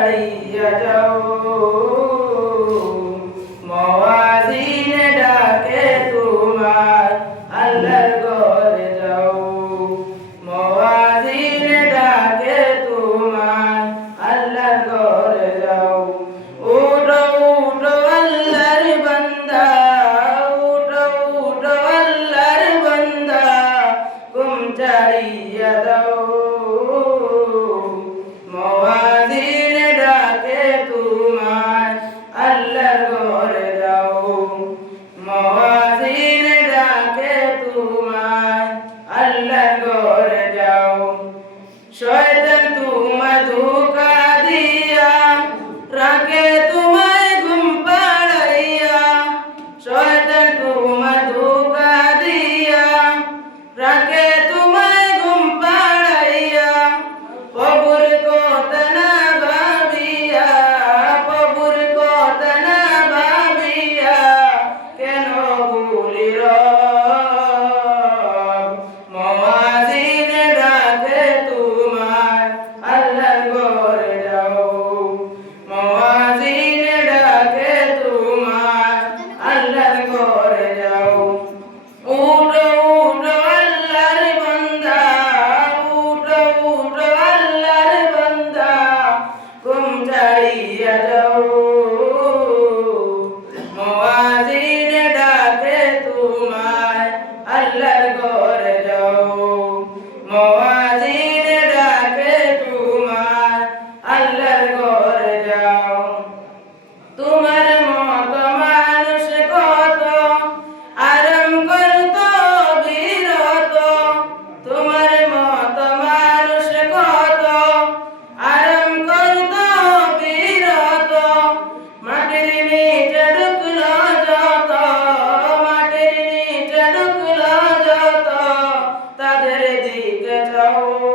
ছাড়িয়া যাও মুয়াজ্জিন ডাকে তোমার আল্লাহর ঘরে যাও মুয়াজ্জিন ডাকে তোমার আল্লাহর ঘরে যাও উঠো উঠো আল্লাহর বান্দা উঠো উঠো আল্লাহর বান্দা ঘুম ছাড়িয়া দাও মুয়াজ্জিন ডাকে তোমার আল্লাহর ঘরে যাও মুয়াজ্জিন ডাকে তোমার আল্লাহর ঘরে যাও শয়তান তোমায় ধোঁকা দিয়া রাখে তোমায় ঘুম পাড়াইয়া শয়তান তোমায় ধোঁকা দিয়া রাখে তোমায় ঘুম পাড়াইয়া প্রভুর কথা না ভাবিয়া প্রভুর কথা না ভাবিয়া কেন ভুলি রব মুয়াজ্জিন ডাকে তোমার আল্লাহর ঘরে যাও মুয়াজ্জিন ডাকে তোমার আল্লাহর ঘরে যাও উঠো উঠো আল্লাহর বান্দা উঠো উঠো আল্লাহর বান্দা ঘুম ছাড়িয়া যাও মুয়াজ্জিন ডাকে তোমার আল্লাহর ঘরে যাও মুয়াজ্জিন ডাকে তোমার আল্লাহর ঘরে যাও তোমার মত মানুষ কত আরাম করত বিরত তোমার মত মানুষ কত আরাম করত বিরত মাটির নিচে ঢুকলো যত মাটির নিচে ঢুকলো যত তাদের দিকে যাও